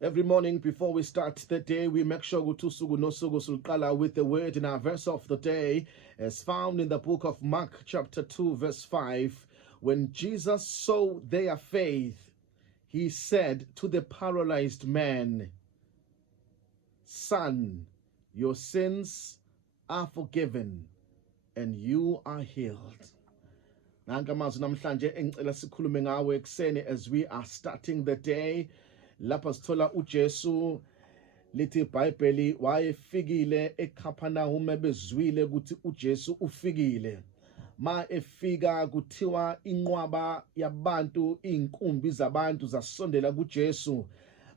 Every morning before we start the day, we make sure usuku nosuku sulqala with the word, in our verse of the day is found in the book of Mark chapter 2 verse 5. When Jesus saw their faith, he said to the paralyzed man, "Son, your sins are forgiven and you are healed." Nanka amazwi namhlanje engicela sikhulume ngawe ekseni as we are starting the day. Lapha sithola uJesu lithi iBhayibheli wayefikile eKhapanahum bezwile ukuthi uJesu ufikile. Ma efika kuthiwa inqwaba yabantu, inkumbi zabantu zasondela kuJesu,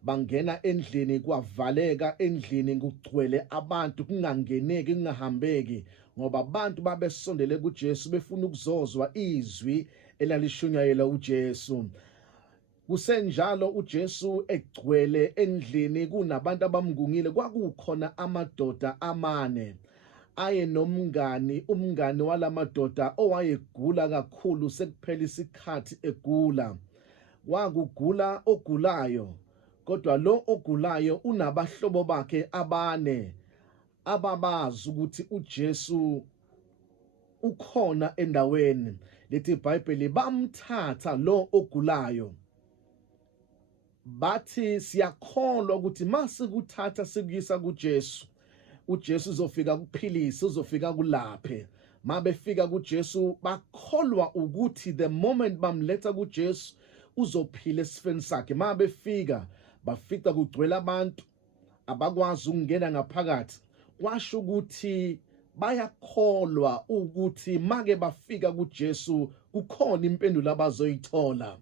bangena endlini, kwavaleka endlini, kugcwele abantu, kungangeneki, kungahambeki, ngoba abantu babesondele kuJesu befuna ukuzozwa izwi elalishunyayela uJesu. Kusenjalo uJesu egcwele endlini, kunabantu abamngungile, kwakukhona amadoda amane aye nomngani, umngani walamadoda owayegula kakhulu, sekuphela isikhathi egula. Wakugula ogulayo, kodwa lo ogulayo unabahlobo bakhe abane ababazi ukuthi uJesu ukhona endaweni. Lithi iBhayibheli bamthatha lo ogulayo, bathi siyakholwa ukuthi masikuthatha sikuyisa kuJesu, uJesu uzofika kuphilisa, uzofika kulaphe. Mabefika kuJesu bakholwa ukuthi the moment bamletha kuJesu uzophila esifeni sakhe. Mabefika bafika kugcwele abantu abakwazi ukungena ngaphakathi, kwasho ukuthi bayakholwa ukuthi make bafika kuJesu kukhona impendulo abazoyithola.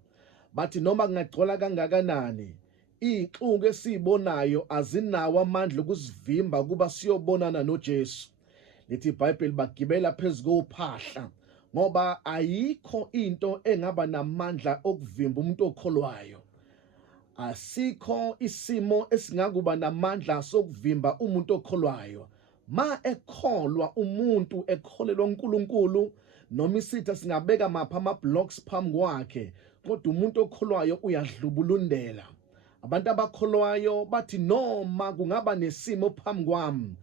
Bathi noma kungagcola kangakanani, inhlungu esibonayo azinawo amandla okusivimba kuba siyobonana noJesu. Lithi iBhayibheli bagibela phezulu kophahla, ngoba ayikho into engaba namandla okuvimba umuntu okholwayo. Asikho isimo esingakuba namandla sokuvimba umuntu okholwayo. Ma ekholwa umuntu, ekholelwa uNkulunkulu, noma isitha singabeka mapha ama-blocks phambi kwakhe, kodwa umuntu okholwayo uyadlubulundela. Abantu abakholwayo bathi noma kungaba nesimo phambi kwami,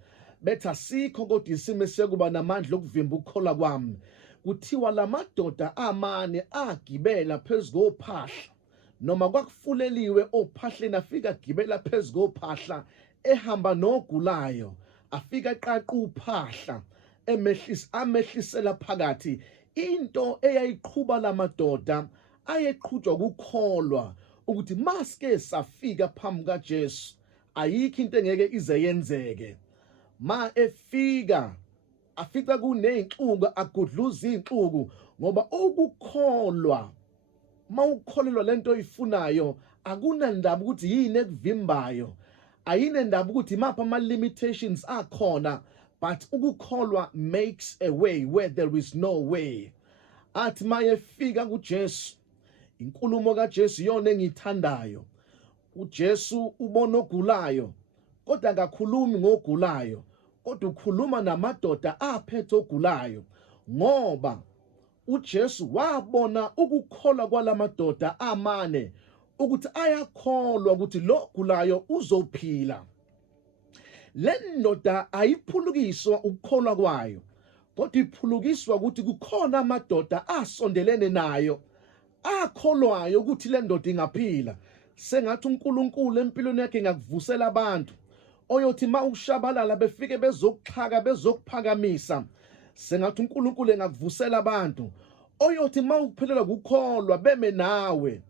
bethi asikho kodwa isimo esiyekuba namandla okuvimba ukukholwa kwami. Kuthiwa lamadoda amane agibela phezu kophahla, noma kwakufuleliwe ophahleni, afika agibela phezu kophahla ehamba nogulayo, afika eqaqa uphahla amehlisela phakathi. Into eyayiqhuba lamadoda ayeqhutshwa ukukholwa ukuthi maske safika phambi kaJesu ayikho into engeke ize yenzeke. Ma efika afika kuneyinhlungu, agudluza inhlungu, ngoba ukukholwa, mawukholelwa lento oyifunayo, akunandaba ukuthi yini ekuvimbayo, ayinendaba ukuthi mapha ama-limitations akhona, but ukukholwa makes a way where there is no way. Athi mayefika kuJesu, inkulumo kaJesu yona engiyithandayo. uJesu ubona ogulayo, kodwa akakhulumi ngogulayo, kodwa ukhuluma namadoda aphethe ogulayo, ngoba uJesu wabona ukukholwa kwalamadoda amane ukuthi ayakholwa ukuthi lo gulayo uzophila. Le ndoda ayiphulukiswa ukukholwa kwayo, kodwa iphulukiswa ukuthi kukhona amadoda asondelene nayo akholwayo ukuthi le ndoda ingaphila. Sengathi uNkulunkulu empilweni yakhe ngakuvusela abantu oyothi mawushabalala befike bezokuxhaka, bezokuphakamisa. Sengathi uNkulunkulu engakuvusela abantu oyothi mawuphelelwa ukukholwa beme nawe,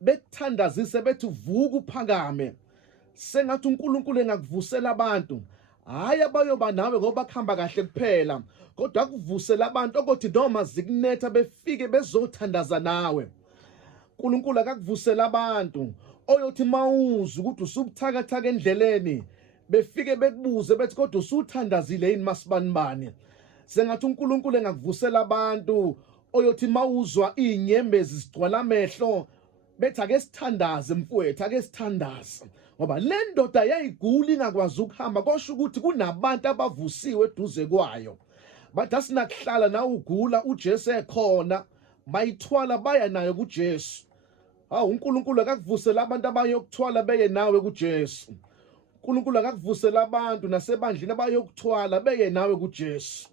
bekuthandazise bethi vuka uphakame. Sengathi uNkulunkulu engakuvusela abantu, hayi abayoba nawe ngoba kuhamba kahle kuphela, kodwa akuvusela abantu ukuthi noma zikunetha befike bezothandaza nawe. uNkulunkulu akakuvusela abantu oyothi mawuzwa ukuthi usubuthakathaka endleleni befike bekubuze bethi kodwa usuthandazile yini masibanibani. Sengathi uNkulunkulu engakuvusela abantu oyothi mawuzwa inyembezi zigcwala amehlo bethi ake sithandaze mfowethu, ake sithandaze, ngoba le ndoda yayigula ingakwazi ukuhamba. Kosho ukuthi kunabantu abavusiwe eduze kwayo, bathi asinakuhlala nawe ugula uJesu ekhona, bayithwala baya nayo kuJesu. Hawu uNkulunkulu akakuvusela abantu abayokuthwala beye nawe kuJesu. uNkulunkulu akakuvusela abantu nasebandleni abayokuthwala beye nawe kuJesu.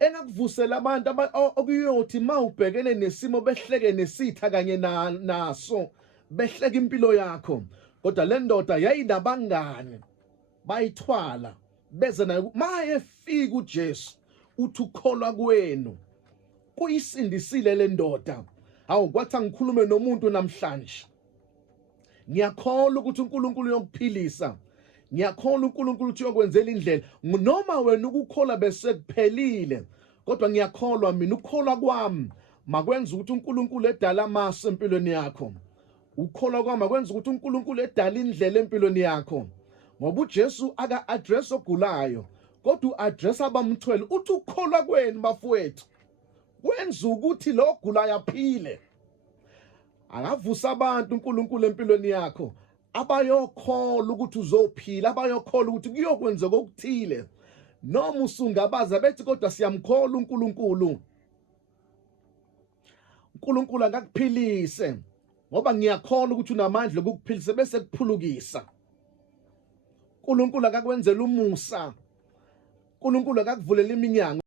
Engakuvusela abantu okuyothi mawubhekene nesimo behleke nesitha kanye naso behleke impilo yakho. Kodwa le ndoda yayinabangane bayithwala beze nayo mayefika uJesu uthi ukholwa kwenu kuyisindisile le ndoda. Hawu kwathi ngikhulume nomuntu namhlanje. Ngiyakholwa ukuthi uNkulunkulu uyokuphilisa. Ngiyakholwa uNkulunkulu uthi uyokwenzela indlela noma wena ukukholwa bese kuphelile. Kodwa ngiyakholwa mina ukukholwa kwami makwenza ukuthi uNkulunkulu edala amaso empilweni yakho. Ukukholwa kwami makwenza ukuthi uNkulunkulu edala indlela empilweni yakho. Ngoba uJesu aka-address ogulayo kodwa u-address abamthwele uthi ukukholwa kwenu bafowethu kwenza ukuthi lo ogulayo aphile. Akavusa abantu uNkulunkulu empilweni yakho abayokholwa ukuthi uzophila, abayokholwa ukuthi kuyokwenzeka okuthile. Noma usungabaza bethi kodwa siyamkholwa uNkulunkulu. uNkulunkulu akakuphilise ngoba ngiyakholwa ukuthi unamandla okukuphilisa bese kuphulukisa. uNkulunkulu akakwenzela umusa. uNkulunkulu akakuvulela iminyango.